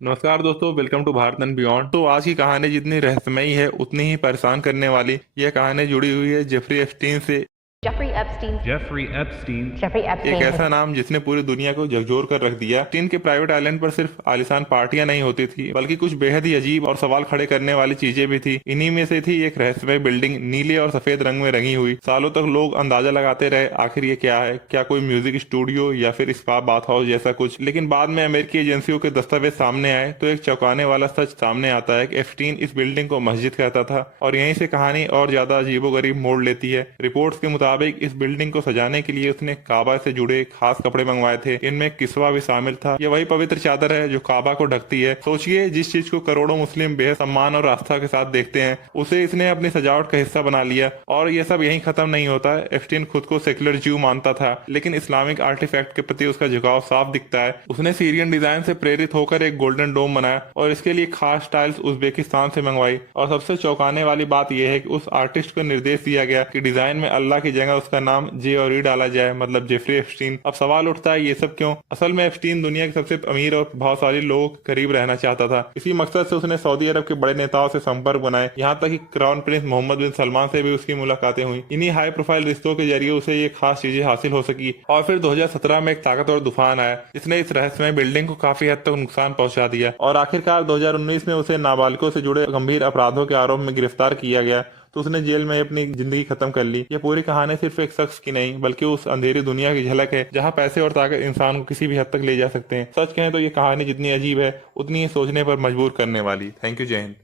नमस्कार दोस्तों, welcome to Bharat and beyond. तो आज की कहानी जितनी रहस्यमयी है उतनी ही परेशान करने वाली। यह कहानी जुड़ी हुई है जेफरी एप्स्टीन से। Jeffrey Epstein. Jeffrey Epstein. Jeffrey एक Epstein ऐसा has नाम जिसने पूरी दुनिया को झकझोर कर रख दिया। टीन के प्राइवेट आइलैंड पर सिर्फ आलीशान पार्टियां नहीं होती थी, बल्कि कुछ बेहद ही अजीब और सवाल खड़े करने वाली चीजें भी थी। इन्हीं में से थी एक रहस्यमय बिल्डिंग, नीले और सफेद रंग में रंगी हुई। सालों तक लोग अंदाजा लगाते रहे आखिर ये क्या है, क्या कोई म्यूजिक स्टूडियो या फिर स्पा बाथ हाउस जैसा कुछ। लेकिन बाद में अमेरिकी एजेंसियों के दस्तावेज सामने आए तो एक चौंकाने वाला सच सामने आता है कि एप्स्टीन इस बिल्डिंग को मस्जिद कहता था। और यहीं से कहानी और ज्यादा अजीबोगरीब मोड़ लेती है। रिपोर्ट्स के मुताबिक इस बिल्डिंग को सजाने के लिए उसने काबा से जुड़े खास कपड़े मंगवाए थे। इनमें किस्वा भी शामिल था। ये वही पवित्र चादर है जो काबा को ढकती है। सोचिए, जिस चीज को करोड़ों मुस्लिम बेहद सम्मान और आस्था के साथ देखते हैं, उसे इसने अपनी सजावट का हिस्सा बना लिया। और ये सब यहीं खत्म नहीं होता। एप्स्टीन खुद को सेक्युलर ज्यू मानता था, लेकिन इस्लामिक आर्टिफैक्ट के प्रति उसका झुकाव साफ दिखता है। उसने सीरियन डिजाइन से प्रेरित होकर एक गोल्डन डोम बनाया और इसके लिए खास टाइल्स उज्बेकिस्तान से मंगवाई। और सबसे चौंकाने वाली बात यह है कि उस आर्टिस्ट को निर्देश दिया गया कि डिजाइन में अल्लाह की जगह उसका नाम जे और ई डाला जाए, मतलब जेफरी एप्स्टीन। अब सवाल उठता है, ये सब क्यों? असल में एप्स्टीन दुनिया के सबसे अमीर और प्रभावशाली लोगों के करीब रहना चाहता था। इसी मकसद से उसने सऊदी अरब के बड़े नेताओं से संपर्क बनाए, यहाँ तक कि क्राउन प्रिंस मोहम्मद बिन सलमान से भी उसकी मुलाकातें हुई। इन्हीं हाई प्रोफाइल रिश्तों के जरिए उसे ये खास चीजें हासिल हो सकी। और फिर 2017 में एक ताकतवर तूफान आया जिसने इस रहस्यमय बिल्डिंग को काफी हद तक नुकसान पहुंचा दिया। और आखिरकार 2019 में उसे नाबालिगों से जुड़े गंभीर अपराधों के आरोप में गिरफ्तार किया गया, तो उसने जेल में अपनी जिंदगी खत्म कर ली। यह पूरी कहानी सिर्फ एक शख्स की नहीं, बल्कि उस अंधेरी दुनिया की झलक है जहां पैसे और ताकत इंसान को किसी भी हद तक ले जा सकते हैं। सच कहें तो ये कहानी जितनी अजीब है उतनी ही सोचने पर मजबूर करने वाली। थैंक यू, जय हिंद।